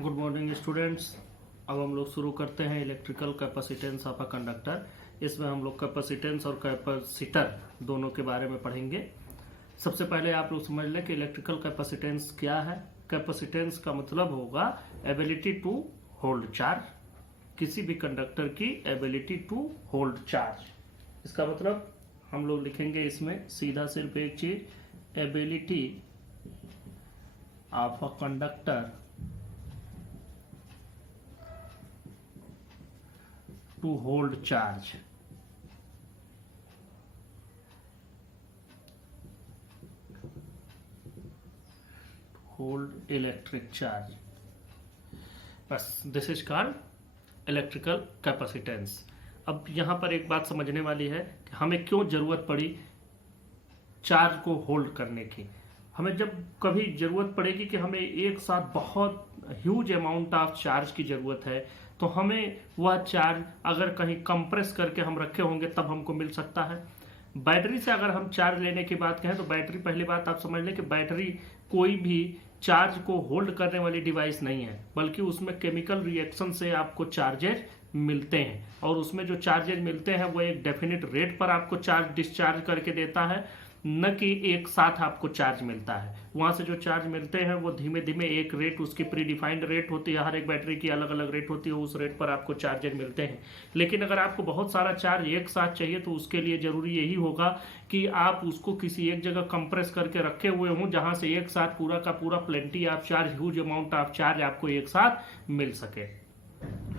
Good morning students. अब हम लोग शुरू करते हैं electrical capacitance of a conductor. इसमें हम लोग कैपेसिटेंस और कैपेसिटर दोनों के बारे में पढ़ेंगे। सबसे पहले आप लोग समझ लें कि इलेक्ट्रिकल कैपेसिटेंस क्या है। कैपेसिटेंस का मतलब होगा एबिलिटी टू होल्ड चार्ज, किसी भी कंडक्टर की एबिलिटी टू होल्ड चार्ज। इसका मतलब हम लोग लिखेंगे इसमें सीधा सिर्फ एक चीज, ability of a conductor to hold charge। hold electric charge, बस this is called electrical capacitance. अब यहां पर एक बात समझने वाली है कि हमें क्यों जरूरत पड़ी चार्ज को होल्ड करने की। हमें जब कभी जरूरत पड़ेगी कि हमें एक साथ बहुत ह्यूज अमाउंट ऑफ चार्ज की जरूरत है, तो हमें वह चार्ज अगर कहीं कंप्रेस करके हम रखे होंगे तब हमको मिल सकता है। बैटरी से अगर हम चार्ज लेने की बात कहें तो बैटरी, पहली बात आप समझ लें कि बैटरी कोई भी चार्ज को होल्ड करने वाली डिवाइस नहीं है, बल्कि उसमें केमिकल रिएक्शन से आपको चार्जेज मिलते हैं, और उसमें जो चार्जेज मिलते हैं वो एक डेफिनेट रेट पर आपको चार्ज डिस्चार्ज करके देता है, न कि एक साथ आपको चार्ज मिलता है। वहां से जो चार्ज मिलते हैं वो धीमे धीमे एक रेट, उसकी प्री डिफाइंड रेट होती है, हर एक बैटरी की अलग अलग रेट होती है, उस रेट पर आपको चार्जेज मिलते हैं। लेकिन अगर आपको बहुत सारा चार्ज एक साथ चाहिए तो उसके लिए जरूरी यही होगा कि आप उसको किसी एक जगह कंप्रेस करके रखे हुए हों, जहां से एक साथ पूरा का पूरा plenty of charge, huge amount of charge आपको एक साथ मिल सके।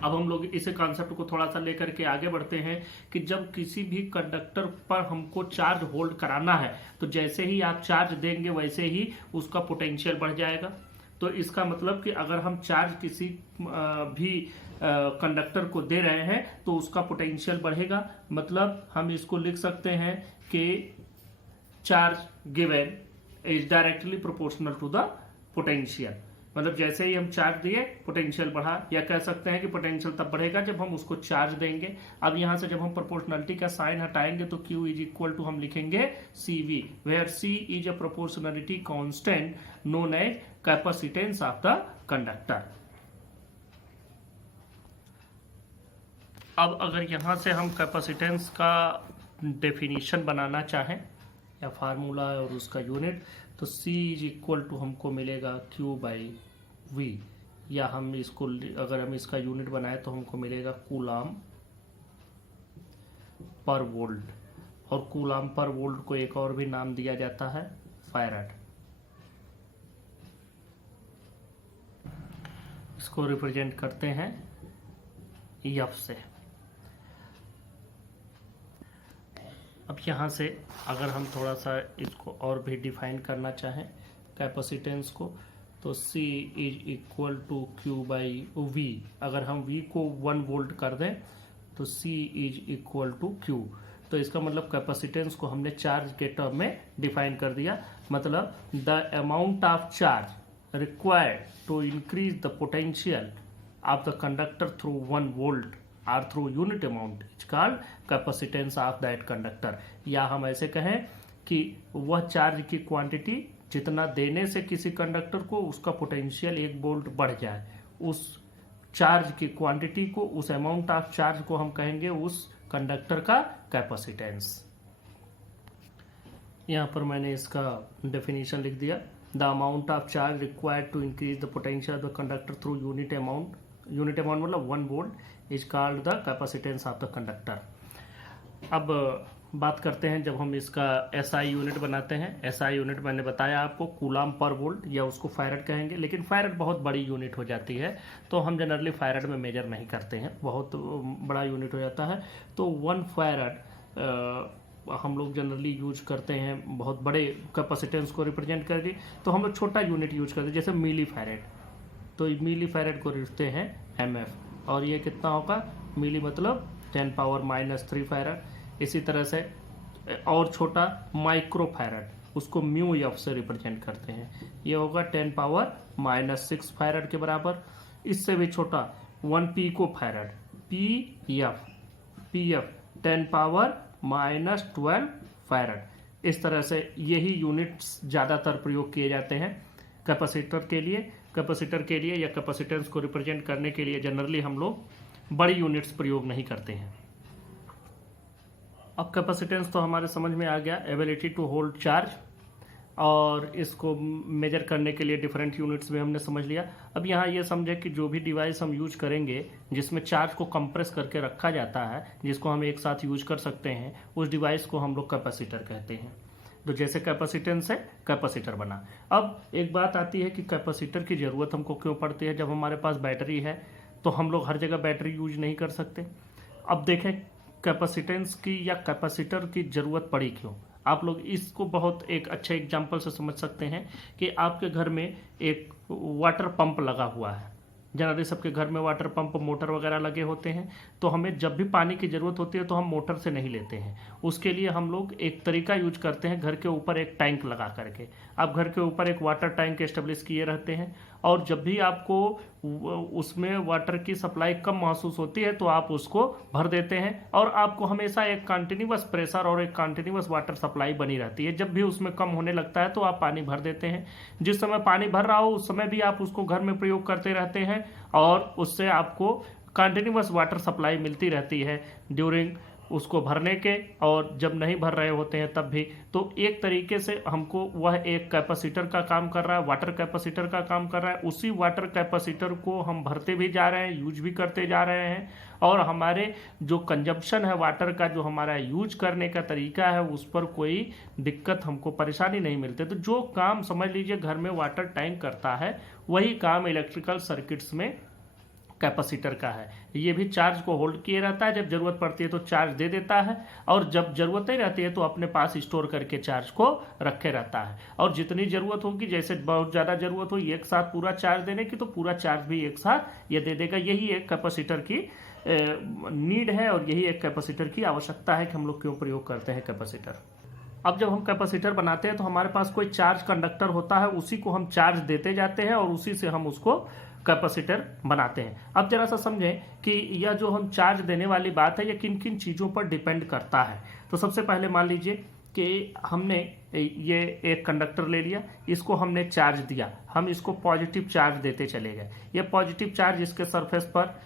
अब हम लोग इस कॉन्सेप्ट को थोड़ा सा लेकर के आगे बढ़ते हैं कि जब किसी भी कंडक्टर पर हमको चार्ज होल्ड कराना है तो जैसे ही आप चार्ज देंगे वैसे ही उसका पोटेंशियल बढ़ जाएगा। तो इसका मतलब कि अगर हम चार्ज किसी भी कंडक्टर को दे रहे हैं तो उसका पोटेंशियल बढ़ेगा। मतलब हम इसको लिख सकते हैं कि charge given is directly proportional to the potential. मतलब जैसे ही हम चार्ज दिए पोटेंशियल बढ़ा, या कह सकते हैं कि पोटेंशियल तब बढ़ेगा जब हम उसको चार्ज देंगे। अब यहां से जब हम प्रोपोर्शनलिटी का साइन हटाएंगे तो Q इज इक्वल टू हम लिखेंगे CV, where C is a proportionality constant known as capacitance of the conductor. अब अगर यहां से हम कैपेसिटेंस का डेफिनेशन बनाना चाहें या फार्मूला और उसका यूनिट, तो C इज इक्वल टू हमको मिलेगा Q बाई V, या हम इसको अगर हम इसका यूनिट बनाए तो हमको मिलेगा कूलाम पर वोल्ट, और कूलाम पर वोल्ट को एक और भी नाम दिया जाता है फैराड। इसको रिप्रेजेंट करते हैं F से। अब यहाँ से अगर हम थोड़ा सा इसको और भी डिफाइन करना चाहें कैपेसिटेंस को, तो C is equal to Q by V। अगर हम V को 1 वोल्ट कर दें तो C is equal to Q। तो इसका मतलब कैपेसिटेंस को हमने चार्ज के टर्म में डिफाइन कर दिया। मतलब the amount of charge required to increase the potential of the conductor through 1 volt or through unit amount is called capacitance of that conductor। या हम ऐसे कहें कि वह चार्ज की क्वांटिटी जितना देने से किसी कंडक्टर को उसका पोटेंशियल 1 वोल्ट बढ़ जाए, उस चार्ज की क्वांटिटी को, उस अमाउंट ऑफ चार्ज को हम कहेंगे उस कंडक्टर का कैपेसिटेंस। यहाँ पर मैंने इसका डेफिनेशन लिख दिया, the amount of charge required to increase the potential of the conductor through unit amount मतलब 1 volt is called the capacitance of the conductor. अब बात करते हैं जब हम इसका SI यूनिट बनाते हैं। SI यूनिट मैंने बताया आपको कूलाम पर वोल्ट, या उसको फैराड कहेंगे, लेकिन फैराड बहुत बड़ी यूनिट हो जाती है तो हम जनरली फैराड में मेजर नहीं करते हैं, बहुत बड़ा यूनिट हो जाता है। तो 1 फैराड हम लोग जनरली यूज करते हैं बहुत बड़े कैपेसिटेंस को रिप्रेजेंट करके। तो हम लोग छोटा यूनिट यूज करते हैं जैसे मिली फैराड, तो मिली फैराड को लिखते हैं MF, और ये कितना होगा, मिली मतलब 10⁻³ फैराड। इसी तरह से और छोटा माइक्रो फैराड, उसको μF से रिप्रेजेंट करते हैं, ये होगा 10⁻⁻6 फैराड के बराबर। इससे भी छोटा 1 पिको फैराड, PF 10⁻⁻12 फैराड। इस तरह से यही यूनिट्स ज़्यादातर प्रयोग किए जाते हैं कैपेसिटर के लिए। कैपेसिटर के लिए या कैपेसिटेंस को रिप्रेजेंट करने के लिए जनरली हम लोग बड़ी यूनिट्स प्रयोग नहीं करते हैं। अब कैपेसिटेंस तो हमारे समझ में आ गया, एबिलिटी टू होल्ड चार्ज, और इसको मेजर करने के लिए डिफरेंट यूनिट्स में हमने समझ लिया। अब यहाँ ये समझे कि जो भी डिवाइस हम यूज करेंगे जिसमें चार्ज को कंप्रेस करके रखा जाता है, जिसको हम एक साथ यूज कर सकते हैं, उस डिवाइस को हम लोग कैपेसिटर कहते हैं। तो जैसे कैपेसिटेंस है, कैपेसिटर बना। अब एक बात आती है कि कैपेसिटर की ज़रूरत हमको क्यों पड़ती है। जब हमारे पास बैटरी है तो हम लोग हर जगह बैटरी यूज नहीं कर सकते। अब देखें कैपेसिटेंस की या कैपेसिटर की ज़रूरत पड़ी क्यों। आप लोग इसको बहुत एक अच्छे एग्जाम्पल से समझ सकते हैं कि आपके घर में एक वाटर पंप लगा हुआ है। जनरली सबके घर में वाटर पंप, मोटर वगैरह लगे होते हैं। तो हमें जब भी पानी की ज़रूरत होती है तो हम मोटर से नहीं लेते हैं। उसके लिए हम लोग एक तरीका यूज करते हैं, घर के ऊपर एक टैंक लगा करके। आप घर के ऊपर एक वाटर टैंक एस्टेब्लिश किए रहते हैं, और जब भी आपको उसमें वाटर की सप्लाई कम महसूस होती है तो आप उसको भर देते हैं, और आपको हमेशा एक कंटिन्यूअस प्रेशर और एक कंटिन्यूअस वाटर सप्लाई बनी रहती है। जब भी उसमें कम होने लगता है तो आप पानी भर देते हैं। जिस समय पानी भर रहा हो उस समय भी आप उसको घर में प्रयोग करते रहते हैं, और उससे आपको कंटिन्यूअस वाटर सप्लाई मिलती रहती है ड्यूरिंग उसको भरने के, और जब नहीं भर रहे होते हैं तब भी। तो एक तरीके से हमको वह एक कैपेसिटर का काम कर रहा है, वाटर कैपेसिटर का काम कर रहा है। उसी वाटर कैपेसिटर को हम भरते भी जा रहे हैं, यूज भी करते जा रहे हैं, और हमारे जो कंजप्शन है वाटर का, जो हमारा यूज करने का तरीका है, उस पर कोई दिक्कत, हमको परेशानी नहीं मिलती। तो जो काम समझ लीजिए घर में वाटर टैंक करता है, वही काम इलेक्ट्रिकल सर्किट्स में कैपेसिटर का है। ये भी चार्ज को होल्ड किए रहता है, जब जरूरत पड़ती है तो चार्ज दे देता है, और जब जरूरत नहीं रहती है तो अपने पास स्टोर करके चार्ज को रखे रहता है। और जितनी जरूरत होगी, जैसे बहुत ज़्यादा जरूरत हो एक साथ पूरा चार्ज देने की, तो पूरा चार्ज भी एक साथ ये दे देगा। यही एक कैपेसिटर की नीड है, और यही एक कैपेसिटर की आवश्यकता है कि हम लोग क्यों प्रयोग करते हैं कैपेसिटर। अब जब हम कैपेसिटर बनाते हैं तो हमारे पास कोई चार्ज कंडक्टर होता है, उसी को हम चार्ज देते जाते हैं, और उसी से हम उसको कैपेसिटर बनाते हैं। अब जरा सा समझें कि यह जो हम चार्ज देने वाली बात है, यह किन किन चीज़ों पर डिपेंड करता है। तो सबसे पहले मान लीजिए कि हमने ये एक कंडक्टर ले लिया, इसको हमने चार्ज दिया, हम इसको पॉजिटिव चार्ज देते चले गए। यह पॉजिटिव चार्ज इसके सरफेस पर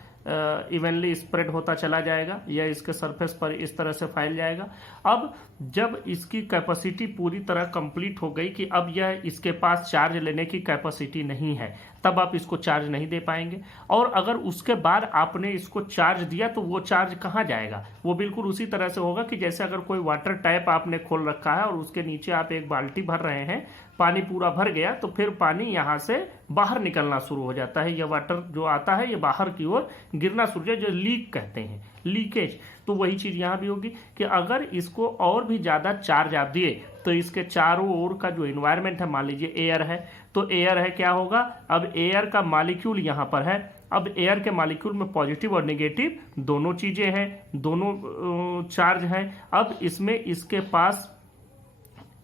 इवनली स्प्रेड होता चला जाएगा, या इसके सरफेस पर इस तरह से फैल जाएगा। अब जब इसकी कैपेसिटी पूरी तरह कंप्लीट हो गई कि अब यह इसके पास चार्ज लेने की कैपेसिटी नहीं है, तब आप इसको चार्ज नहीं दे पाएंगे। और अगर उसके बाद आपने इसको चार्ज दिया तो वो चार्ज कहाँ जाएगा, वो बिल्कुल उसी तरह से होगा कि जैसे अगर कोई वाटर टैप आपने खोल रखा है और उसके नीचे आप एक बाल्टी भर रहे हैं, पानी पूरा भर गया तो फिर पानी यहाँ से बाहर निकलना शुरू हो जाता है। यह वाटर जो आता है ये बाहर की ओर गिरना शुरू हो, जो लीक कहते हैं, लीकेज। तो वही चीज़ यहाँ भी होगी कि अगर इसको और भी ज़्यादा चार्ज आप दिए तो इसके चारों ओर का जो इन्वायरमेंट है, मान लीजिए एयर है, तो एयर है, क्या होगा, अब एयर का मॉलिक्यूल यहाँ पर है। अब एयर के मॉलिक्यूल में पॉजिटिव और नेगेटिव दोनों चीज़ें हैं, दोनों चार्ज हैं। अब इसमें इसके पास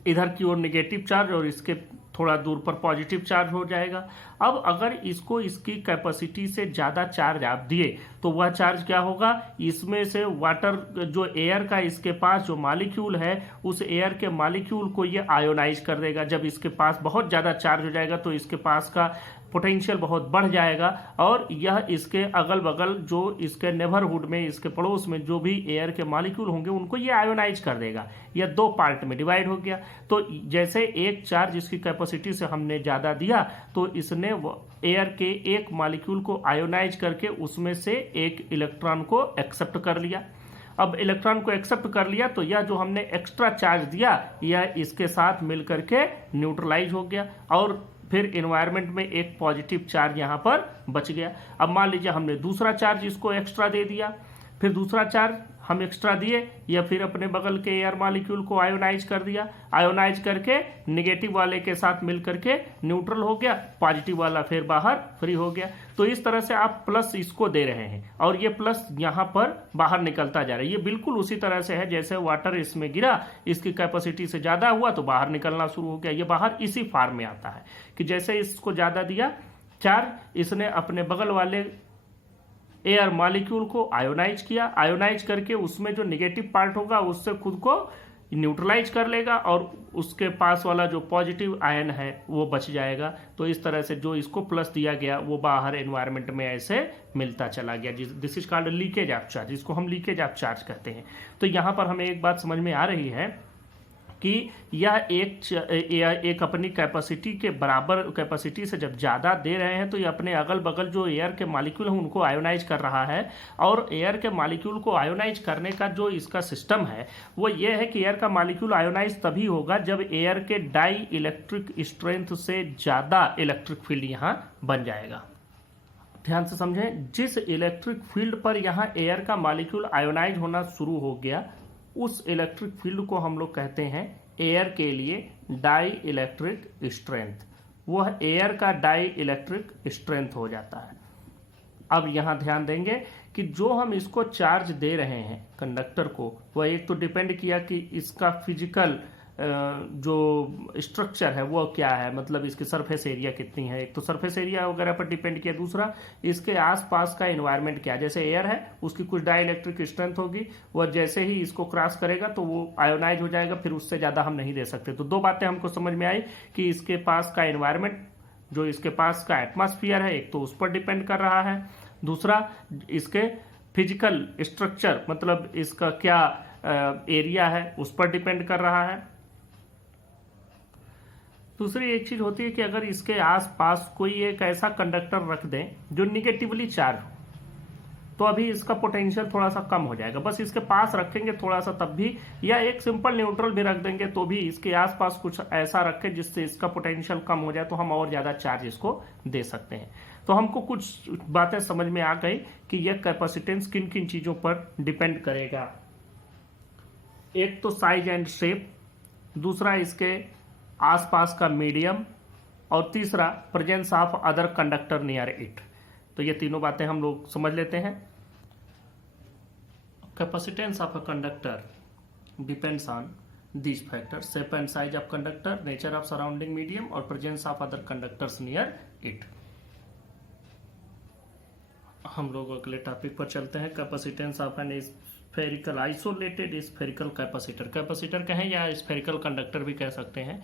इधर की ओर नेगेटिव चार्ज और इसके थोड़ा दूर पर पॉजिटिव चार्ज हो जाएगा। अब अगर इसको इसकी कैपेसिटी से ज़्यादा चार्ज आप दिए तो वह चार्ज क्या होगा, इसमें से वाटर जो एयर का इसके पास जो मॉलिक्यूल है, उस एयर के मॉलिक्यूल को ये आयोनाइज कर देगा। जब इसके पास बहुत ज़्यादा चार्ज हो जाएगा तो इसके पास का पोटेंशियल बहुत बढ़ जाएगा, और यह इसके अगल बगल जो इसके नेबरहुड में, इसके पड़ोस में जो भी एयर के मॉलिक्यूल होंगे उनको ये आयोनाइज कर देगा। यह दो पार्ट में डिवाइड हो गया। तो जैसे एक चार्ज इसकी कैपेसिटी से हमने ज़्यादा दिया तो इसने एयर के एक मॉलिक्यूल को आयोनाइज करके उसमें से एक इलेक्ट्रॉन को एक्सेप्ट कर लिया। अब इलेक्ट्रॉन को एक्सेप्ट कर लिया तो यह जो हमने एक्स्ट्रा चार्ज दिया यह इसके साथ मिल करके न्यूट्रलाइज हो गया, और फिर इन्वायरमेंट में एक पॉजिटिव चार्ज यहाँ पर बच गया। अब मान लीजिए हमने दूसरा चार्ज इसको एक्स्ट्रा दे दिया, फिर दूसरा चार्ज हम एक्स्ट्रा दिए, या फिर अपने बगल के एयर मॉलिक्यूल को आयोनाइज कर दिया, आयोनाइज करके नेगेटिव वाले के साथ मिल करके न्यूट्रल हो गया, पॉजिटिव वाला फिर बाहर फ्री हो गया। तो इस तरह से आप प्लस इसको दे रहे हैं और ये प्लस यहाँ पर बाहर निकलता जा रहा है। ये बिल्कुल उसी तरह से है जैसे वाटर इसमें गिरा, इसकी कैपेसिटी से ज़्यादा हुआ तो बाहर निकलना शुरू हो गया। ये बाहर इसी फॉर्म में आता है कि जैसे इसको ज़्यादा दिया चार्ज, इसने अपने बगल वाले एयर मॉलिक्यूल को आयोनाइज किया, आयोनाइज करके उसमें जो नेगेटिव पार्ट होगा उससे खुद को न्यूट्रलाइज कर लेगा और उसके पास वाला जो पॉजिटिव आयन है वो बच जाएगा। तो इस तरह से जो इसको प्लस दिया गया वो बाहर एनवायरनमेंट में ऐसे मिलता चला गया। This is called leakage of charge, इसको हम लीकेज ऑफ चार्ज कहते हैं। तो यहाँ पर हमें एक बात समझ में आ रही है कि यह एक अपनी कैपेसिटी के बराबर कैपेसिटी से जब ज़्यादा दे रहे हैं तो ये अपने अगल बगल जो एयर के मॉलिक्यूल हैं उनको आयोनाइज कर रहा है। और एयर के मॉलिक्यूल को आयोनाइज करने का जो इसका सिस्टम है वो ये है कि एयर का मॉलिक्यूल आयोनाइज तभी होगा जब एयर के डाई इलेक्ट्रिक स्ट्रेंथ से ज़्यादा इलेक्ट्रिक फील्ड यहाँ बन जाएगा। ध्यान से समझें, जिस इलेक्ट्रिक फील्ड पर यहाँ एयर का मॉलिक्यूल आयोनाइज होना शुरू हो गया उस इलेक्ट्रिक फील्ड को हम लोग कहते हैं एयर के लिए डाई इलेक्ट्रिक स्ट्रेंथ। वह एयर का डाई इलेक्ट्रिक स्ट्रेंथ हो जाता है। अब यहाँ ध्यान देंगे कि जो हम इसको चार्ज दे रहे हैं कंडक्टर को, वह एक तो डिपेंड किया कि इसका फिजिकल जो स्ट्रक्चर है वो क्या है, मतलब इसकी सरफेस एरिया कितनी है, एक तो सरफेस एरिया वगैरह पर डिपेंड किया। दूसरा इसके आसपास का एनवायरनमेंट क्या, जैसे एयर है उसकी कुछ डाई इलेक्ट्रिक स्ट्रेंथ होगी, वह जैसे ही इसको क्रॉस करेगा तो वो आयोनाइज हो जाएगा, फिर उससे ज़्यादा हम नहीं दे सकते। तो दो बातें हमको समझ में आई कि इसके पास का एनवायरनमेंट, जो इसके पास का एटमॉस्फेयर है, एक तो उस पर डिपेंड कर रहा है, दूसरा इसके फिजिकल स्ट्रक्चर मतलब इसका क्या एरिया है उस पर डिपेंड कर रहा है। दूसरी एक चीज होती है कि अगर इसके आसपास कोई एक ऐसा कंडक्टर रख दें जो निगेटिवली चार्ज हो तो अभी इसका पोटेंशियल थोड़ा सा कम हो जाएगा। बस इसके पास रखेंगे थोड़ा सा तब भी, या एक सिंपल न्यूट्रल भी रख देंगे तो भी इसके आसपास कुछ ऐसा रखें जिससे इसका पोटेंशियल कम हो जाए तो हम और ज़्यादा चार्ज इसको दे सकते हैं। तो हमको कुछ बातें समझ में आ गई कि यह कैपेसिटेंस किन किन चीज़ों पर डिपेंड करेगा। एक तो साइज एंड शेप, दूसरा इसके आसपास का मीडियम, और तीसरा presence of other conductor near it. तो ये तीनों बातें हम लोग समझ लेते हैं। Capacitance of a conductor depends on these factors: shape and size of conductor, nature of surrounding medium, और presence of other conductors near it। हम लोग अगले टॉपिक पर चलते हैं। Capacitance of an spherical isolated spherical capacitor. Capacitor कहें या spherical conductor भी कह सकते हैं।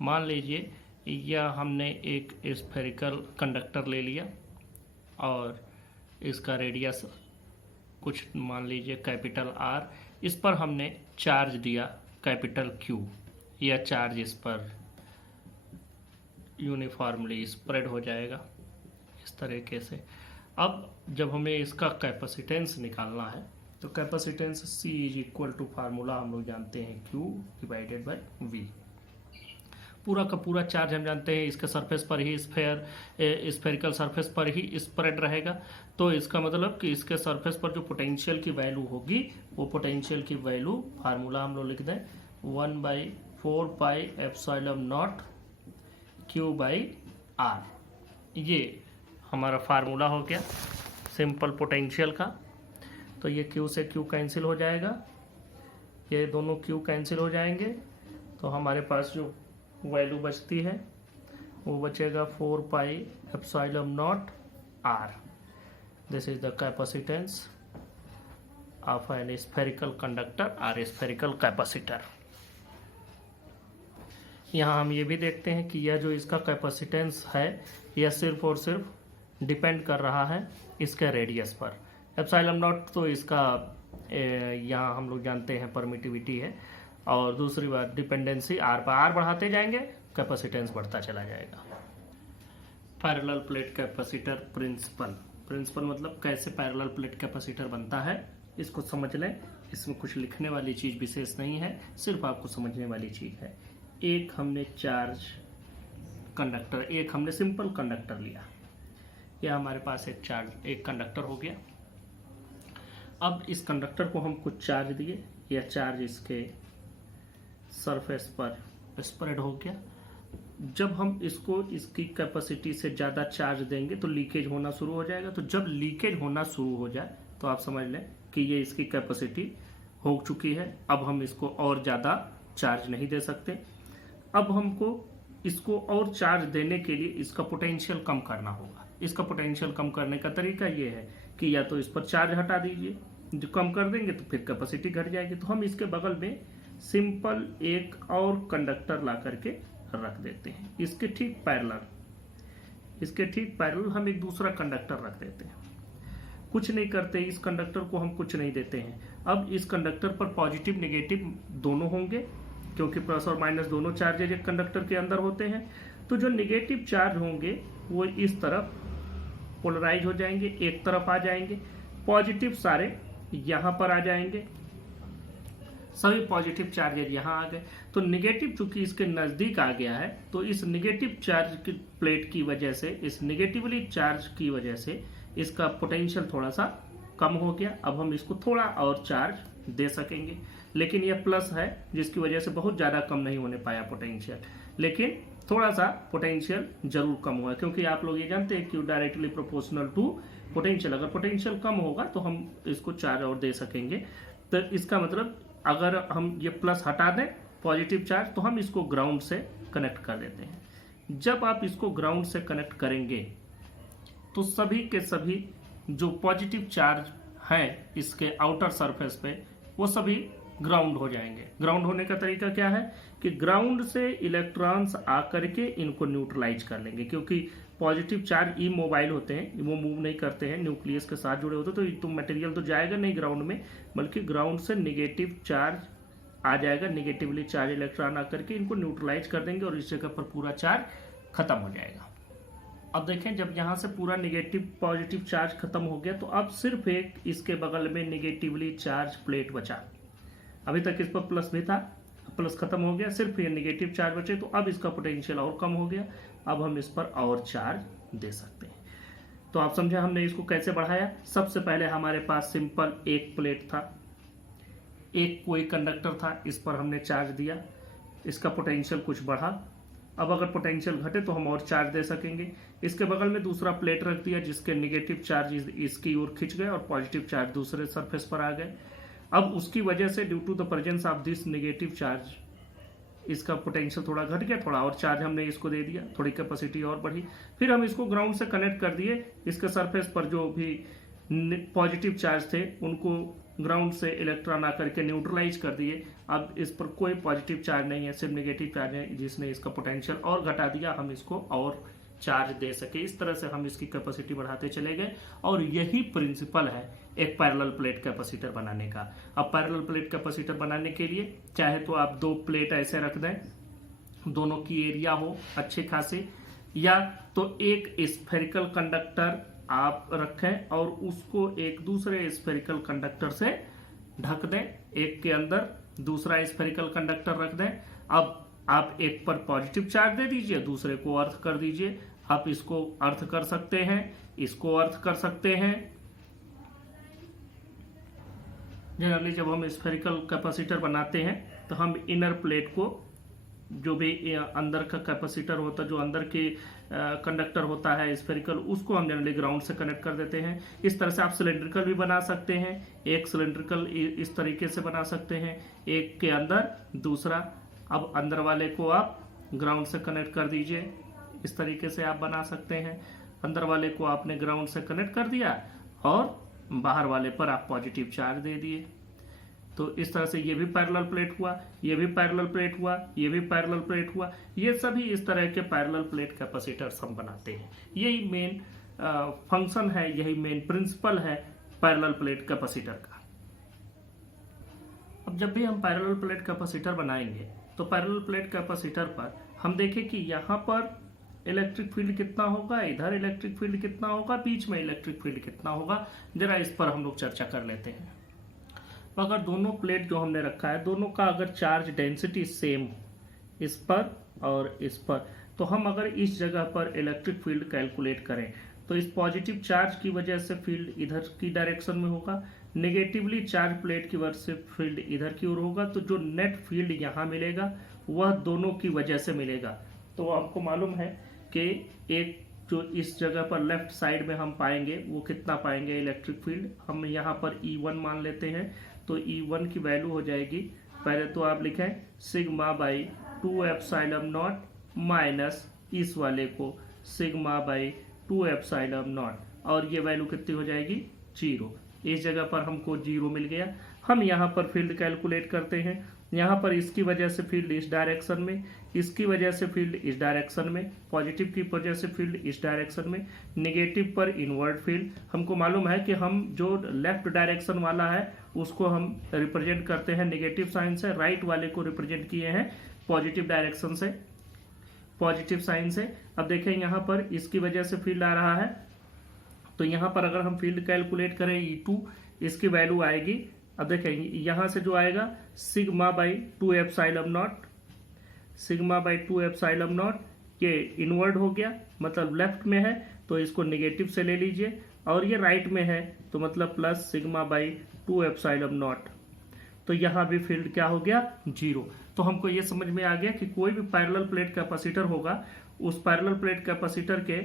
मान लीजिए यह हमने एक स्फेरिकल कंडक्टर ले लिया और इसका रेडियस कुछ मान लीजिए कैपिटल आर, इस पर हमने चार्ज दिया कैपिटल क्यू। यह चार्ज इस पर यूनिफॉर्मली स्प्रेड हो जाएगा इस तरीके से। अब जब हमें इसका कैपेसिटेंस निकालना है तो capacitance C is equal to formula हम लोग जानते हैं Q डिवाइडेड बाय V। पूरा का पूरा चार्ज हम जानते हैं इसके सरफेस पर ही स्फेरिकल सरफेस पर ही स्प्रेड रहेगा। तो इसका मतलब कि इसके सरफेस पर जो पोटेंशियल की वैल्यू होगी वो पोटेंशियल की वैल्यू फार्मूला हम लोग लिख दें 1/4πε0 Q/R। ये हमारा फार्मूला हो गया सिंपल पोटेंशियल का। तो ये Q से Q कैंसिल हो जाएगा, ये दोनों Q कैंसिल हो जाएंगे, तो हमारे पास जो वैल्यू बचती है वो बचेगा 4πε0 R। This is the capacitance of an spherical conductor और स्फेरिकल कैपेसिटर। यहाँ हम ये भी देखते हैं कि यह जो इसका कैपेसिटेंस है यह सिर्फ और सिर्फ डिपेंड कर रहा है इसके रेडियस पर। ε0 तो इसका यहाँ हम लोग जानते हैं परमिटिविटी है, और दूसरी बात डिपेंडेंसी आर पर। आर बढ़ाते जाएंगे कैपेसिटेंस बढ़ता चला जाएगा। पैरेलल प्लेट कैपेसिटर प्रिंसिपल मतलब कैसे पैरेलल प्लेट कैपेसिटर बनता है इसको समझ लें। इसमें कुछ लिखने वाली चीज़ विशेष नहीं है, सिर्फ आपको समझने वाली चीज़ है। एक हमने चार्ज कंडक्टर, एक हमने सिंपल कंडक्टर लिया, यह हमारे पास एक कंडक्टर हो गया। अब इस कंडक्टर को हम कुछ चार्ज दिए, यह चार्ज इसके सरफेस पर स्प्रेड हो गया। जब हम इसको इसकी कैपेसिटी से ज़्यादा चार्ज देंगे तो लीकेज होना शुरू हो जाएगा। तो जब लीकेज होना शुरू हो जाए तो आप समझ लें कि ये इसकी कैपेसिटी हो चुकी है। अब हम इसको और ज़्यादा चार्ज नहीं दे सकते। अब हमको इसको और चार्ज देने के लिए इसका पोटेंशियल कम करना होगा। इसका पोटेंशियल कम करने का तरीका ये है कि या तो इस पर चार्ज हटा दीजिए, जो कम कर देंगे तो फिर कैपेसिटी घट जाएगी। तो हम इसके बगल में सिंपल एक और कंडक्टर ला करके रख देते हैं इसके ठीक पैरेलल हम एक दूसरा कंडक्टर रख देते हैं। कुछ नहीं करते, इस कंडक्टर को हम कुछ नहीं देते हैं। अब इस कंडक्टर पर पॉजिटिव नेगेटिव दोनों होंगे, क्योंकि प्लस और माइनस दोनों चार्जेज एक कंडक्टर के अंदर होते हैं। तो जो नेगेटिव चार्ज होंगे वो इस तरफ पोलराइज हो जाएंगे, एक तरफ आ जाएंगे। पॉजिटिव सारे यहाँ पर आ जाएंगे, सभी पॉजिटिव चार्जेज यहाँ आ गए। तो नेगेटिव चूंकि इसके नज़दीक आ गया है, तो इस नेगेटिव चार्ज की प्लेट की वजह से, इस नेगेटिवली चार्ज की वजह से इसका पोटेंशियल थोड़ा सा कम हो गया। अब हम इसको थोड़ा और चार्ज दे सकेंगे, लेकिन यह प्लस है जिसकी वजह से बहुत ज़्यादा कम नहीं होने पाया पोटेंशियल, लेकिन थोड़ा सा पोटेंशियल जरूर कम हुआ, क्योंकि आप लोग ये जानते हैं कि डायरेक्टली प्रोपोर्शनल टू पोटेंशियल। अगर पोटेंशियल कम होगा तो हम इसको चार्ज और दे सकेंगे। तो इसका मतलब अगर हम ये प्लस हटा दें पॉजिटिव चार्ज, तो हम इसको ग्राउंड से कनेक्ट कर देते हैं। जब आप इसको ग्राउंड से कनेक्ट करेंगे तो सभी के सभी जो पॉजिटिव चार्ज हैं इसके आउटर सरफेस पे, वो सभी ग्राउंड हो जाएंगे। ग्राउंड होने का तरीका क्या है कि ग्राउंड से इलेक्ट्रॉन्स आकर के इनको न्यूट्रलाइज कर लेंगे, क्योंकि पॉजिटिव चार्ज इमोबाइल होते हैं, वो मूव नहीं करते हैं, न्यूक्लियस के साथ जुड़े होते हैं। तो मटेरियल तो जाएगा नहीं ग्राउंड में, बल्कि ग्राउंड से नेगेटिव चार्ज आ जाएगा, नेगेटिवली चार्ज इलेक्ट्रॉन आकर के इनको न्यूट्रलाइज कर देंगे और इस जगह पर पूरा चार्ज खत्म हो जाएगा। अब देखें, जब यहाँ से पूरा नेगेटिव पॉजिटिव चार्ज खत्म हो गया, तो अब सिर्फ एक इसके बगल में नेगेटिवली चार्ज प्लेट बचा। अभी तक इस पर प्लस भी था, प्लस खत्म हो गया, सिर्फ ये नेगेटिव चार्ज बचे। तो अब इसका पोटेंशियल और कम हो गया, अब हम इस पर और चार्ज दे सकते हैं। तो आप समझे हमने इसको कैसे बढ़ाया। सबसे पहले हमारे पास सिंपल एक प्लेट था, एक कोई कंडक्टर था, इस पर हमने चार्ज दिया, इसका पोटेंशियल कुछ बढ़ा। अब अगर पोटेंशियल घटे तो हम और चार्ज दे सकेंगे। इसके बगल में दूसरा प्लेट रख दिया जिसके नेगेटिव चार्ज इसकी ओर खिंच गए और पॉजिटिव चार्ज दूसरे सरफेस पर आ गए। अब उसकी वजह से due to the presence of this negative charge इसका पोटेंशियल थोड़ा घट गया, थोड़ा और चार्ज हमने इसको दे दिया, थोड़ी कैपेसिटी और बढ़ी। फिर हम इसको ग्राउंड से कनेक्ट कर दिए, इसके सरफेस पर जो भी पॉजिटिव चार्ज थे उनको ग्राउंड से इलेक्ट्रॉन आकर के न्यूट्रलाइज कर दिए। अब इस पर कोई पॉजिटिव चार्ज नहीं है, सिर्फ नेगेटिव चार्ज है, जिसने इसका पोटेंशियल और घटा दिया, हम इसको और चार्ज दे सके। इस तरह से हम इसकी कैपेसिटी बढ़ाते चले गए और यही प्रिंसिपल है एक पैरेलल प्लेट कैपेसिटर बनाने का। अब पैरेलल प्लेट कैपेसिटर बनाने के लिए चाहे तो आप दो प्लेट ऐसे रख दें, दोनों की एरिया हो अच्छे खासे, या तो एक स्फेरिकल कंडक्टर आप रखें और उसको एक दूसरे स्फेरिकल कंडक्टर से ढक दें, एक के अंदर दूसरा स्फेरिकल कंडक्टर रख दें। अब आप एक पर पॉजिटिव चार्ज दे दीजिए, दूसरे को अर्थ कर दीजिए। आप इसको अर्थ कर सकते हैं, इसको अर्थ कर सकते हैं। जनरली जब हम स्फेरिकल कैपेसिटर बनाते हैं तो हम इनर प्लेट को, जो भी अंदर का कैपेसिटर होता है, जो अंदर के कंडक्टर होता है स्फेरिकल, उसको हम जनरली ग्राउंड से कनेक्ट कर देते हैं। इस तरह से आप सिलेंड्रिकल भी बना सकते हैं, एक सिलेंड्रिकल इस तरीके से बना सकते हैं, एक के अंदर दूसरा। अब अंदर वाले को आप ग्राउंड से कनेक्ट कर दीजिए, इस तरीके से आप बना सकते हैं। अंदर वाले को आपने ग्राउंड से कनेक्ट कर दिया और बाहर वाले पर आप पॉजिटिव चार्ज दे दिए। तो इस तरह से ये भी पैरेलल प्लेट हुआ, ये भी पैरेलल प्लेट हुआ, ये भी पैरेलल प्लेट हुआ। ये सभी इस तरह के पैरेलल प्लेट कैपेसिटर्स हम बनाते हैं। यही मेन फंक्शन है, यही मेन प्रिंसिपल है पैरेलल प्लेट कैपेसिटर का। अब जब भी हम पैरेलल प्लेट कैपेसिटर बनाएंगे तो पैरेलल प्लेट कैपेसिटर पर हम देखें कि यहाँ पर इलेक्ट्रिक फील्ड कितना होगा, इधर इलेक्ट्रिक फील्ड कितना होगा, बीच में इलेक्ट्रिक फील्ड कितना होगा। जरा इस पर हम लोग चर्चा कर लेते हैं। तो अगर दोनों प्लेट जो हमने रखा है, दोनों का अगर चार्ज डेंसिटी सेम, इस पर और इस पर, तो हम अगर इस जगह पर इलेक्ट्रिक फील्ड कैलकुलेट करें तो इस पॉजिटिव चार्ज की वजह से फील्ड इधर की डायरेक्शन में होगा, नेगेटिवली चार्ज प्लेट की वजह से फील्ड इधर की ओर होगा। तो जो नेट फील्ड यहाँ मिलेगा वह दोनों की वजह से मिलेगा। तो आपको मालूम है कि एक जो इस जगह पर लेफ्ट साइड में हम पाएंगे वो कितना पाएंगे इलेक्ट्रिक फील्ड, हम यहाँ पर E1 मान लेते हैं। तो E1 की वैल्यू हो जाएगी, पहले तो आप लिखें sigma by 2 epsilon not minus इस वाले को सिग्मा बाई 2 एप्सिलॉन नॉट, और ये वैल्यू कितनी हो जाएगी 0। इस जगह पर हमको 0 मिल गया। हम यहाँ पर फील्ड कैलकुलेट करते हैं यहाँ पर इसकी वजह से फील्ड इस डायरेक्शन में, इसकी वजह से फील्ड इस डायरेक्शन में, पॉजिटिव की वजह से फील्ड इस डायरेक्शन में, नेगेटिव पर इनवर्ड फील्ड। हमको मालूम है कि हम जो लेफ्ट डायरेक्शन वाला है उसको हम रिप्रेजेंट करते हैं नेगेटिव साइन से, राइट वाले को रिप्रेजेंट किए हैं पॉजिटिव डायरेक्शन से, पॉजिटिव साइन से। अब देखें यहाँ पर इसकी वजह से फील्ड आ रहा है, तो यहाँ पर अगर हम फील्ड कैलकुलेट करें E2, इसकी वैल्यू आएगी, अब देखें यहाँ से जो आएगा sigma by 2 epsilon not, sigma by 2 epsilon not, ये इनवर्ड हो गया मतलब लेफ्ट में है तो इसको नेगेटिव से ले लीजिए, और ये राइट में है तो मतलब plus sigma by 2 epsilon not. तो यहाँ भी फील्ड क्या हो गया, 0। तो हमको ये समझ में आ गया कि कोई भी पैरेलल प्लेट कैपेसिटर होगा, उस पैरेलल प्लेट कैपेसिटर के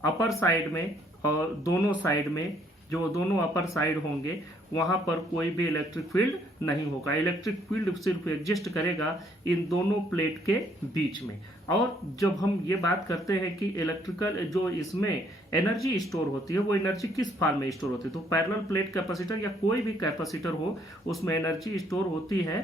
अपर साइड में और दोनों साइड में, जो दोनों अपर साइड होंगे वहां पर कोई भी इलेक्ट्रिक फील्ड नहीं होगा। इलेक्ट्रिक फील्ड सिर्फ एग्जिस्ट करेगा इन दोनों प्लेट के बीच में। और जब हम ये बात करते हैं कि इलेक्ट्रिकल जो इसमें एनर्जी स्टोर होती है, वो एनर्जी किस फॉर्म में स्टोर होती है, तो पैरेलल प्लेट कैपेसिटर या कोई भी कैपेसिटर हो उसमें एनर्जी स्टोर होती है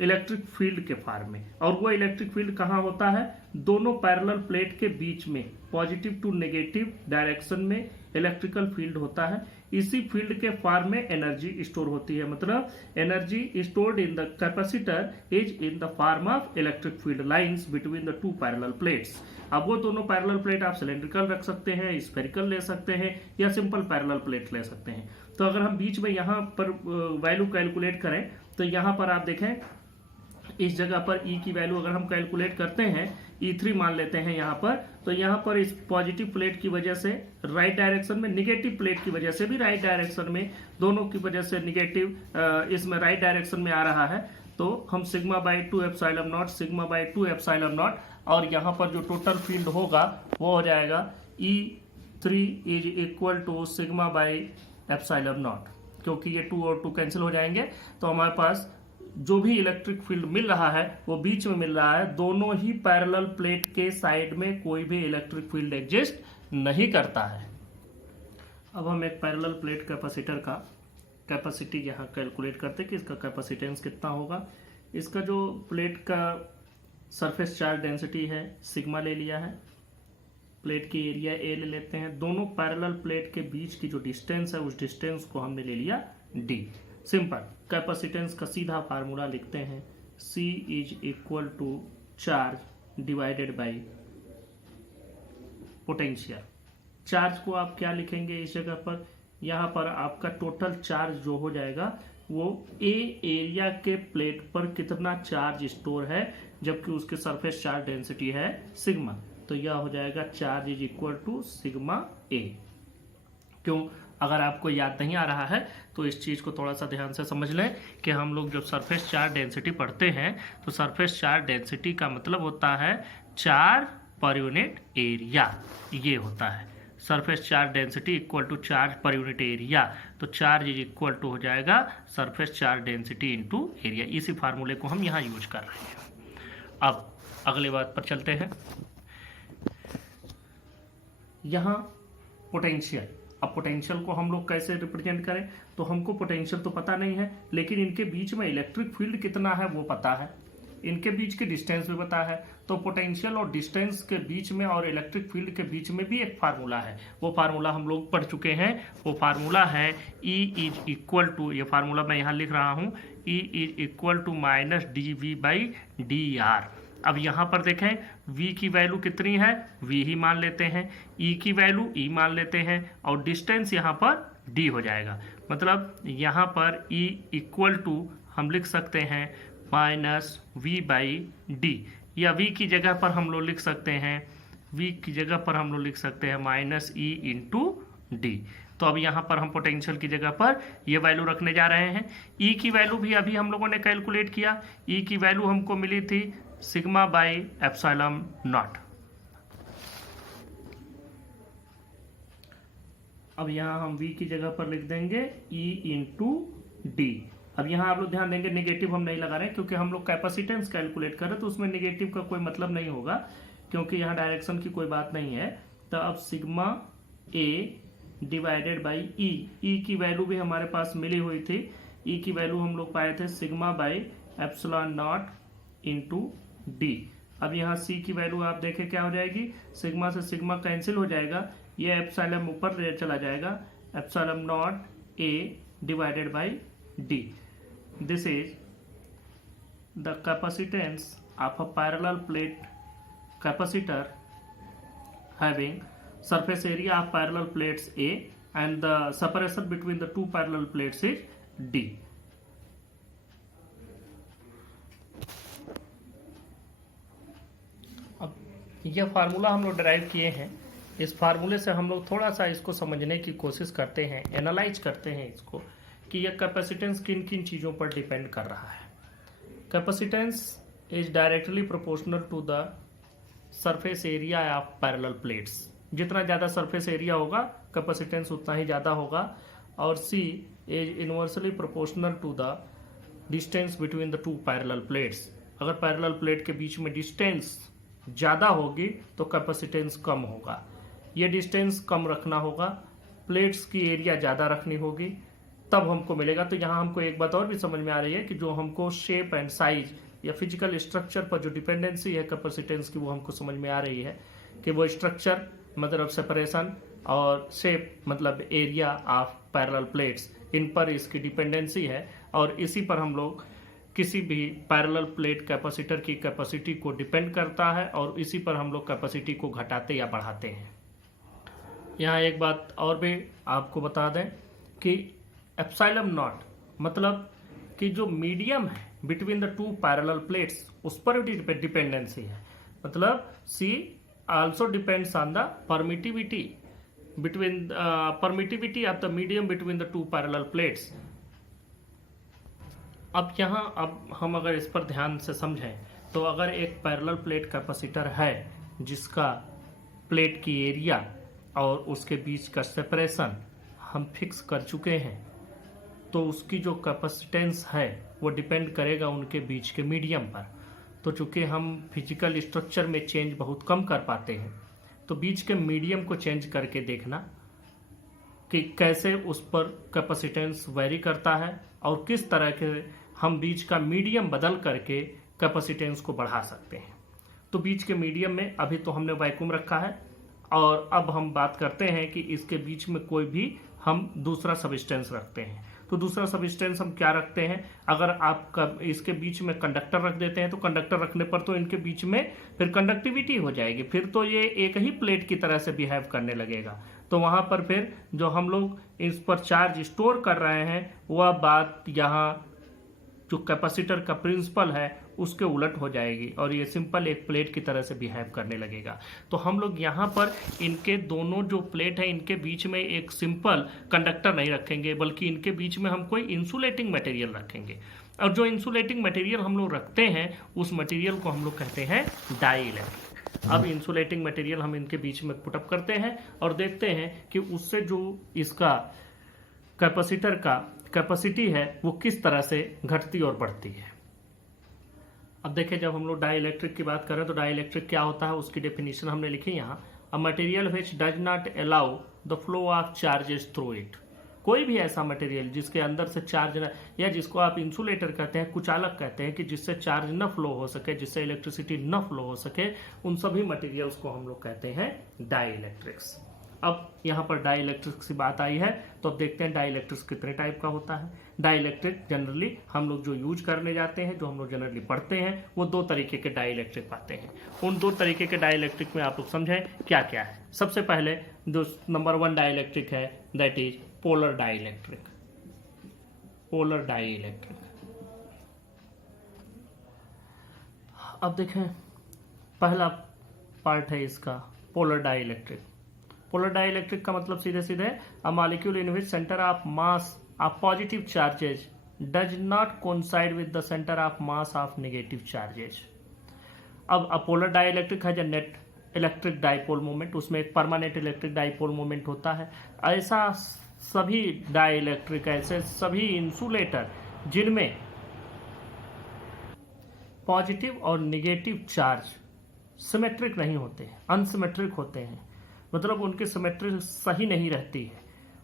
इलेक्ट्रिक फील्ड के फॉर्म में। और वो इलेक्ट्रिक फील्ड कहाँ होता है, दोनों पैरेलल प्लेट के बीच में, पॉजिटिव टू नेगेटिव डायरेक्शन में इलेक्ट्रिकल फील्ड होता है। इसी फील्ड के फॉर्म में एनर्जी स्टोर होती है, मतलब energy stored in the capacitor is in the form of electric field lines between the two parallel plates. अब वो दोनों पैरेलल प्लेट आप सिलेंड्रिकल रख सकते हैं, स्फेरिकल ले सकते हैं, या सिंपल पैरेलल प्लेट ले सकते हैं। तो अगर हम बीच में यहाँ पर वैल्यू कैलकुलेट करें तो यहाँ पर आप देखें इस जगह पर E की वैल्यू अगर हम कैलकुलेट करते हैं, E3 मान लेते हैं यहाँ पर, तो यहाँ पर इस पॉजिटिव प्लेट की वजह से राइट डायरेक्शन में, नेगेटिव प्लेट की वजह से भी राइट डायरेक्शन में, दोनों की वजह से निगेटिव इसमें राइट डायरेक्शन में आ रहा है। तो हम sigma by 2 epsilon not, sigma by 2 epsilon not, और यहाँ पर जो टोटल फील्ड होगा वो हो जाएगा E3 is equal to sigma by epsilon naught, क्योंकि ये 2 और 2 कैंसिल हो जाएंगे। तो हमारे पास जो भी इलेक्ट्रिक फील्ड मिल रहा है वो बीच में मिल रहा है, दोनों ही पैरेलल प्लेट के साइड में कोई भी इलेक्ट्रिक फील्ड एग्जिस्ट नहीं करता है। अब हम एक पैरेलल प्लेट कैपेसिटर का कैपेसिटी यहाँ कैलकुलेट करते हैं कि इसका कैपेसिटेंस कितना होगा। इसका जो प्लेट का सरफेस चार्ज डेंसिटी है सिग्मा ले लिया है, प्लेट की एरिया ए ले लेते हैं, दोनों पैरेलल प्लेट के बीच की जो डिस्टेंस है उस डिस्टेंस को हमने ले लिया डी। सिंपल कैपेसिटेंस का सीधा फार्मूला लिखते हैं, C is equal to charge divided by potential. Charge को आप क्या लिखेंगे इस जगह पर, यहाँ पर आपका टोटल चार्ज जो हो जाएगा वो ए एरिया के प्लेट पर कितना चार्ज स्टोर है, जबकि उसके सरफेस चार्ज डेंसिटी है सिग्मा, तो यह हो जाएगा charge is equal to sigma A. क्यों, अगर आपको याद नहीं आ रहा है तो इस चीज़ को थोड़ा सा ध्यान से समझ लें कि हम लोग जब सरफेस चार्ज डेंसिटी पढ़ते हैं तो सरफेस चार्ज डेंसिटी का मतलब होता है चार्ज पर यूनिट एरिया, ये होता है surface charge density equal to charge पर यूनिट एरिया। तो चार्ज इज इक्वल टू हो जाएगा surface charge density into area. इसी फार्मूले को हम यहाँ यूज कर रहे हैं। अब अगली बात पर चलते हैं, यहाँ पोटेंशियल। अब पोटेंशियल को हम लोग कैसे रिप्रेजेंट करें, तो हमको पोटेंशियल तो पता नहीं है, लेकिन इनके बीच में इलेक्ट्रिक फील्ड कितना है वो पता है, इनके बीच की डिस्टेंस भी पता है। तो पोटेंशियल और डिस्टेंस के बीच में और इलेक्ट्रिक फील्ड के बीच में भी एक फार्मूला है, वो फार्मूला हम लोग पढ़ चुके हैं। वो फार्मूला है E इज इक्वल टू, ये फार्मूला मैं यहाँ लिख रहा हूँ, E is equal to minus dV by dr। अब यहाँ पर देखें V की वैल्यू कितनी है, V ही मान लेते हैं, E की वैल्यू E मान लेते हैं, और डिस्टेंस यहाँ पर D हो जाएगा। मतलब यहाँ पर E इक्वल टू हम लिख सकते हैं माइनस V बाई डी, या V की जगह पर हम लोग लिख सकते हैं, V की जगह पर हम लोग लिख सकते हैं माइनस E इंटू डी। तो अब यहाँ पर हम पोटेंशियल की जगह पर ये वैल्यू रखने जा रहे हैं। E की वैल्यू भी अभी हम लोगों ने कैलकुलेट किया, E की वैल्यू हमको मिली थी सिग्मा बाई एप्सिलॉन नॉट। अब यहाँ हम V की जगह पर लिख देंगे E इंटू डी। अब यहाँ आप लोग ध्यान देंगे नेगेटिव हम नहीं लगा रहे हैं, क्योंकि हम लोग कैपेसिटेंस कैलकुलेट कर रहे हैं तो उसमें नेगेटिव का कोई मतलब नहीं होगा, क्योंकि यहाँ डायरेक्शन की कोई बात नहीं है। तो अब sigma A divided by E, ई की वैल्यू भी हमारे पास मिली हुई थी, ई की वैल्यू हम लोग पाए थे sigma by epsilon not into D. अब यहाँ सी की वैल्यू आप देखें क्या हो जाएगी, सिग्मा से सिग्मा कैंसिल हो जाएगा, ये एप्सिलॉन ऊपर चला जाएगा, epsilon not a divided by D. This is the capacitance of a parallel plate capacitor having surface area of parallel plates A and the separation between the two parallel plates is D. अब यह formula हम लोग derive किए हैं, इस फार्मूले से हम लोग थोड़ा सा इसको समझने की कोशिश करते हैं, एनालाइज करते हैं इसको कि यह कैपेसिटेंस किन किन चीज़ों पर डिपेंड कर रहा है। Capacitance is directly proportional to the surface area of parallel plates. जितना ज़्यादा सरफेस एरिया होगा कैपेसिटेंस उतना ही ज़्यादा होगा। और C is inversely proportional to the distance between the two parallel plates. अगर पैरेलल प्लेट के बीच में डिस्टेंस ज़्यादा होगी तो कैपेसिटेंस कम होगा, ये डिस्टेंस कम रखना होगा, प्लेट्स की एरिया ज़्यादा रखनी होगी, तब हमको मिलेगा। तो यहाँ हमको एक बात और भी समझ में आ रही है कि जो हमको शेप एंड साइज या फिजिकल स्ट्रक्चर पर जो डिपेंडेंसी है कैपेसिटेंस की, वो हमको समझ में आ रही है कि वो स्ट्रक्चर मतलब सेपरेशन और शेप मतलब एरिया ऑफ पैरेलल प्लेट्स, इन पर इसकी डिपेंडेंसी है। और इसी पर हम लोग किसी भी पैरेलल प्लेट कैपेसिटर की कैपेसिटी को डिपेंड करता है और इसी पर हम लोग कैपेसिटी को घटाते या बढ़ाते हैं। यहाँ एक बात और भी आपको बता दें कि एप्सिलॉन नॉट मतलब कि जो मीडियम है between the two parallel plates उस पर भी डिपेंडेंसी है। मतलब C also depends on the permittivity between permittivity of the medium between the two parallel plates. अब हम अगर इस पर ध्यान से समझें तो अगर एक पैरेलल प्लेट कैपेसिटर है जिसका प्लेट की एरिया और उसके बीच का सेपरेशन हम फिक्स कर चुके हैं, तो उसकी जो कैपेसिटेंस है वो डिपेंड करेगा उनके बीच के मीडियम पर। तो चूंकि हम फिजिकल स्ट्रक्चर में चेंज बहुत कम कर पाते हैं, तो बीच के मीडियम को चेंज करके देखना कि कैसे उस पर कैपेसिटेंस वेरी करता है और किस तरह के हम बीच का मीडियम बदल करके कैपेसिटेंस को बढ़ा सकते हैं। तो बीच के मीडियम में अभी तो हमने वैक्यूम रखा है और अब हम बात करते हैं कि इसके बीच में कोई भी हम दूसरा सबस्टेंस रखते हैं। तो दूसरा सबस्टेंस हम क्या रखते हैं, अगर आप इसके बीच में कंडक्टर रख देते हैं तो कंडक्टर रखने पर तो इनके बीच में फिर कंडक्टिविटी हो जाएगी, फिर तो ये एक ही प्लेट की तरह से बिहेव करने लगेगा। तो वहाँ पर फिर जो हम लोग इस पर चार्ज स्टोर कर रहे हैं वह बात यहाँ जो कैपेसिटर का प्रिंसिपल है उसके उलट हो जाएगी और ये सिंपल एक प्लेट की तरह से बिहेव करने लगेगा। तो हम लोग यहाँ पर इनके दोनों जो प्लेट है इनके बीच में एक सिंपल कंडक्टर नहीं रखेंगे, बल्कि इनके बीच में हम कोई इंसुलेटिंग मटेरियल रखेंगे। और जो इंसुलेटिंग मटेरियल हम लोग रखते हैं उस मटेरियल को हम लोग कहते हैं डाइइलेक्ट्रिक। अब इंसुलेटिंग मटेरियल हम इनके बीच में पुटअप करते हैं और देखते हैं कि उससे जो इसका कैपेसिटर का कैपेसिटी है वो किस तरह से घटती और बढ़ती है। अब देखें, जब हम लोग डाइइलेक्ट्रिक की बात करें तो डाइइलेक्ट्रिक क्या होता है उसकी डेफिनेशन हमने लिखी यहाँ, a material which does not allow the flow of charges through it. कोई भी ऐसा मटेरियल जिसके अंदर से चार्ज न, या जिसको आप इंसुलेटर कहते हैं, कुचालक कहते हैं, कि जिससे चार्ज न फ्लो हो सके, जिससे इलेक्ट्रिसिटी न फ्लो हो सके, उन सभी मटेरियल्स को हम लोग कहते हैं डाइइलेक्ट्रिक्स। अब यहाँ पर डाइइलेक्ट्रिक्स की बात आई है तो अब देखते हैं डाइइलेक्ट्रिक्स कितने टाइप का होता है। डाइइलेक्ट्रिक जनरली हम लोग जो यूज करने जाते हैं, जो हम लोग जनरली पढ़ते हैं, वो दो तरीके के डाइइलेक्ट्रिक पाते हैं। उन दो तरीके के डाइइलेक्ट्रिक में आप लोग समझें क्या क्या है। सबसे पहले जो नंबर 1 डाइइलेक्ट्रिक है that is polar dielectric. Polar dielectric. अब देखें, पहला पार्ट है इसका पोलर डाइइलेक्ट्रिक। पोलर डाइइलेक्ट्रिक का मतलब सीधे सीधे a molecule in which centre of mass of positive charges does not coincide with the centre of mass of negative charges. अब अपोलर डाइइलेक्ट्रिक है जो नेट इलेक्ट्रिक डाइपोल मोमेंट, उसमें एक परमानेंट इलेक्ट्रिक डाइपोल मोमेंट होता है। ऐसा सभी डाइइलेक्ट्रिक, ऐसे सभी इंसुलेटर जिनमें पॉजिटिव और नेगेटिव चार्ज सिमेट्रिक नहीं होते, अनसिमेट्रिक होते हैं, मतलब उनकी सिमेट्री सही नहीं रहती है,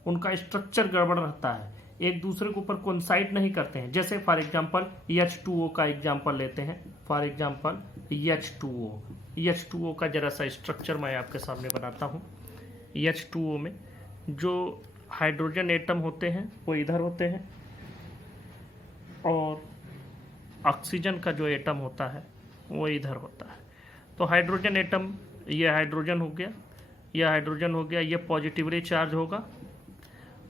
उनका स्ट्रक्चर गड़बड़ रहता है, एक दूसरे के ऊपर कोइंसाइड नहीं करते हैं। जैसे फॉर एग्जांपल H2O का एग्जांपल लेते हैं, फॉर एग्जांपल H2O का जरा सा स्ट्रक्चर मैं आपके सामने बनाता हूँ। H2O में जो हाइड्रोजन एटम होते हैं वो इधर होते हैं, और ऑक्सीजन का जो एटम होता है वो इधर होता है। तो हाइड्रोजन एटम, ये हाइड्रोजन हो गया, यह हाइड्रोजन हो गया, ये पॉजिटिवली चार्ज होगा,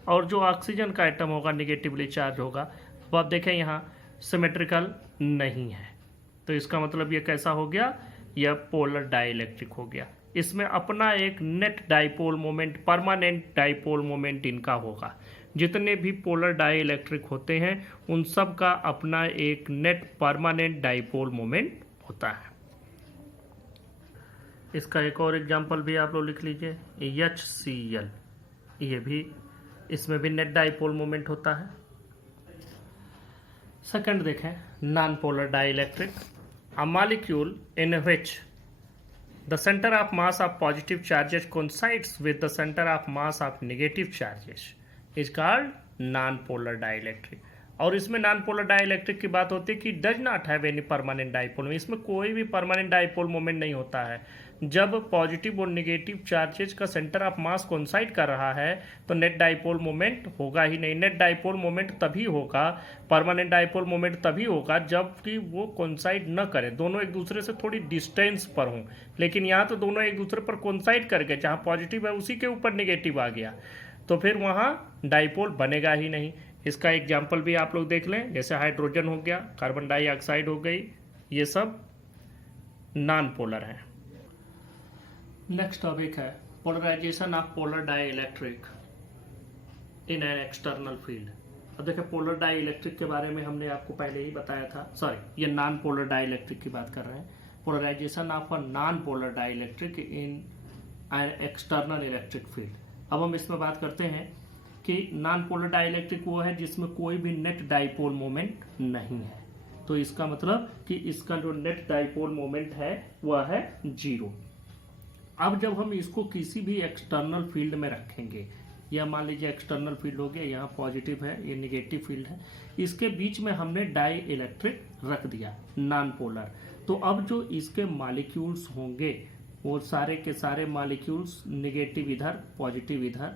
और जो ऑक्सीजन का एटम होगा निगेटिवली चार्ज होगा। अब आप देखें यहाँ सिमेट्रिकल नहीं है, तो इसका मतलब ये कैसा हो गया, यह पोलर डाइइलेक्ट्रिक हो गया। इसमें अपना एक net dipole moment, permanent dipole moment इनका होगा। जितने भी पोलर डाइइलेक्ट्रिक होते हैं उन सब का अपना एक नेट परमानेंट डाइपोल मोमेंट होता है। इसका एक और एग्जांपल भी आप लोग लिख लीजिए, HCl, ये भी, इसमें भी नेट डाइपोल मोमेंट होता है। सेकंड देखें, non polar dielectric, a molecule in which the center of mass of positive charges coincides with the center of mass of negative charges is called non-polar dielectric। और इसमें non polar dielectric की बात होती है कि does not have any permanent dipole, इसमें कोई भी परमानेंट डाइपोल मोमेंट नहीं होता है। जब पॉजिटिव और नेगेटिव चार्जेस का सेंटर ऑफ मास कोइंसाइड कर रहा है तो नेट डाइपोल मोमेंट होगा ही नहीं। नेट डाइपोल मोमेंट तभी होगा, परमानेंट डाइपोल मोमेंट तभी होगा जबकि वो कोइंसाइड न करें, दोनों एक दूसरे से थोड़ी डिस्टेंस पर हों। लेकिन यहाँ तो दोनों एक दूसरे पर कोइंसाइड कर गए, जहाँ पॉजिटिव है उसी के ऊपर नेगेटिव आ गया, तो फिर वहाँ डाइपोल बनेगा ही नहीं। इसका एग्जाम्पल भी आप लोग देख लें, जैसे हाइड्रोजन हो गया, कार्बन डाइऑक्साइड हो गई, ये सब नॉन पोलर है। नेक्स्ट टॉपिक है polarisation of polar dielectric in an external field. अब देखिए पोलर डाइइलेक्ट्रिक के बारे में हमने आपको पहले ही बताया था, सॉरी ये नॉन पोलर डाइइलेक्ट्रिक की बात कर रहे हैं। Polarisation of a non polar dielectric in an external electric field. अब हम इसमें बात करते हैं कि नॉन पोलर डाइइलेक्ट्रिक वो है जिसमें कोई भी नेट डाइपोल मोमेंट नहीं है। तो इसका मतलब कि इसका जो नेट डाइपोल मोमेंट है वह है 0। अब जब हम इसको किसी भी एक्सटर्नल फील्ड में रखेंगे, या मान लीजिए एक्सटर्नल फील्ड हो गया, यहाँ पॉजिटिव है, ये नेगेटिव फील्ड है, इसके बीच में हमने डाई इलेक्ट्रिक रख दिया नॉन पोलर, तो अब जो इसके मॉलिक्यूल्स होंगे वो सारे के सारे मॉलिक्यूल्स नेगेटिव इधर, पॉजिटिव इधर,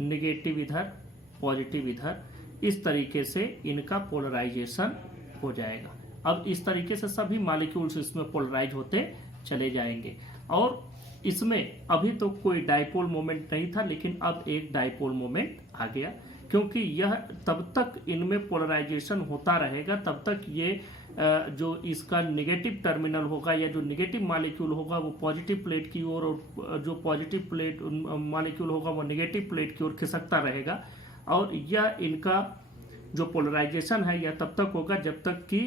नेगेटिव इधर, पॉजिटिव इधर, इस तरीके से इनका पोलराइजेशन हो जाएगा। अब इस तरीके से सभी मॉलिक्यूल्स इसमें पोलराइज होते चले जाएंगे। और इसमें अभी तो कोई डाइपोल मोमेंट नहीं था, लेकिन अब एक डाइपोल मोमेंट आ गया, क्योंकि यह तब तक इनमें पोलराइजेशन होता रहेगा, तब तक ये जो इसका नेगेटिव टर्मिनल होगा या जो नेगेटिव मॉलिक्यूल होगा वो पॉजिटिव प्लेट की ओर, और जो पॉजिटिव प्लेट मॉलिक्यूल होगा वो नेगेटिव प्लेट की ओर खिसकता रहेगा। और यह इनका जो पोलराइजेशन है यह तब तक होगा जब तक कि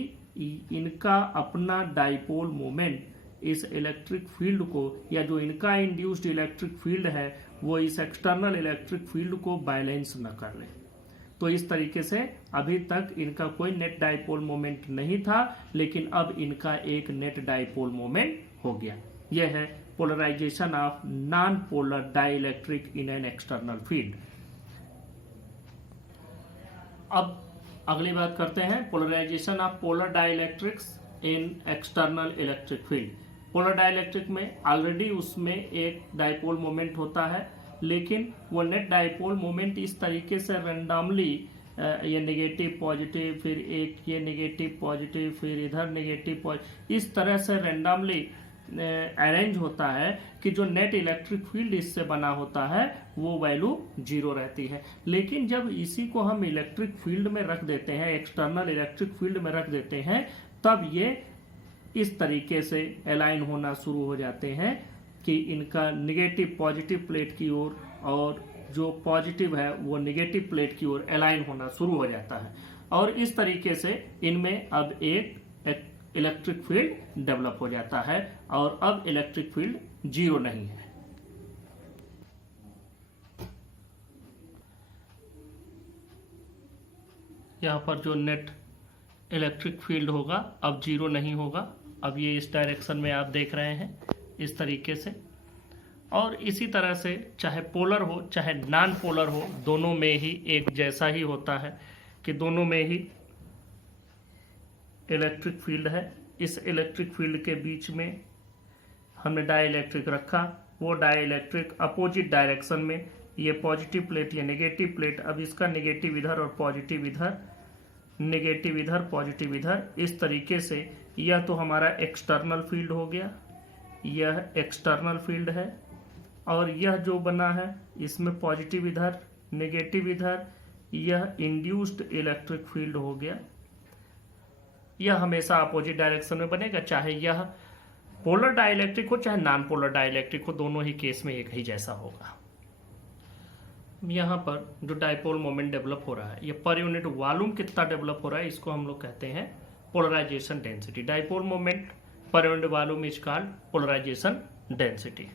इनका अपना डाइपोल मोमेंट इस इलेक्ट्रिक फील्ड को, या जो इनका इंड्यूस्ड इलेक्ट्रिक फील्ड है वो इस एक्सटर्नल इलेक्ट्रिक फील्ड को बैलेंस न कर ले। तो इस तरीके से अभी तक इनका कोई नेट डाइपोल मोमेंट नहीं था, लेकिन अब इनका एक नेट डाइपोल मोमेंट हो गया। यह है polarisation of non polar dielectric in an external field. अब अगली बात करते हैं polarisation of polar dielectrics in external electric field. Polar dielectric में ऑलरेडी उसमें एक डाइपोल मोमेंट होता है, लेकिन वो नेट डाइपोल मोमेंट इस तरीके से रैंडमली, ये नेगेटिव पॉजिटिव, फिर एक ये नेगेटिव पॉजिटिव, फिर इधर नेगेटिव पॉजिटिव, इस तरह से रैंडमली अरेंज होता है कि जो नेट इलेक्ट्रिक फील्ड इससे बना होता है वो वैल्यू 0 रहती है। लेकिन जब इसी को हम इलेक्ट्रिक फील्ड में रख देते हैं, एक्सटर्नल इलेक्ट्रिक फील्ड में रख देते हैं, तब ये इस तरीके से अलाइन होना शुरू हो जाते हैं कि इनका नेगेटिव पॉजिटिव प्लेट की ओर और जो पॉजिटिव है वो नेगेटिव प्लेट की ओर अलाइन होना शुरू हो जाता है। और इस तरीके से इनमें अब एक इलेक्ट्रिक फील्ड डेवलप हो जाता है, और अब इलेक्ट्रिक फील्ड 0 नहीं है। यहाँ पर जो नेट इलेक्ट्रिक फील्ड होगा अब 0 नहीं होगा। अब ये इस डायरेक्शन में आप देख रहे हैं, इस तरीके से। और इसी तरह से चाहे पोलर हो चाहे नॉन पोलर हो, दोनों में ही एक जैसा ही होता है कि दोनों में ही इलेक्ट्रिक फील्ड है। इस इलेक्ट्रिक फील्ड के बीच में हमने डाइइलेक्ट्रिक रखा, वो डाइइलेक्ट्रिक अपोजिट डायरेक्शन में, ये पॉजिटिव प्लेट, ये नेगेटिव प्लेट, अब इसका नेगेटिव इधर और पॉजिटिव इधर, नेगेटिव इधर पॉजिटिव इधर, इस तरीके से यह तो हमारा एक्सटर्नल फील्ड हो गया, यह एक्सटर्नल फील्ड है। और यह जो बना है इसमें पॉजिटिव इधर नेगेटिव इधर, यह इंड्यूस्ड इलेक्ट्रिक फील्ड हो गया। यह हमेशा अपोजिट डायरेक्शन में बनेगा, चाहे यह पोलर डाइइलेक्ट्रिक हो चाहे नॉन पोलर डाइइलेक्ट्रिक हो, दोनों ही केस में एक ही जैसा होगा। यहाँ पर जो डाइपोल मोमेंट डेवलप हो रहा है, ये पर यूनिट वॉल्यूम कितना डेवलप हो रहा है, इसको हम लोग कहते हैं polarization density. Dipole moment per unit volume is called polarization density.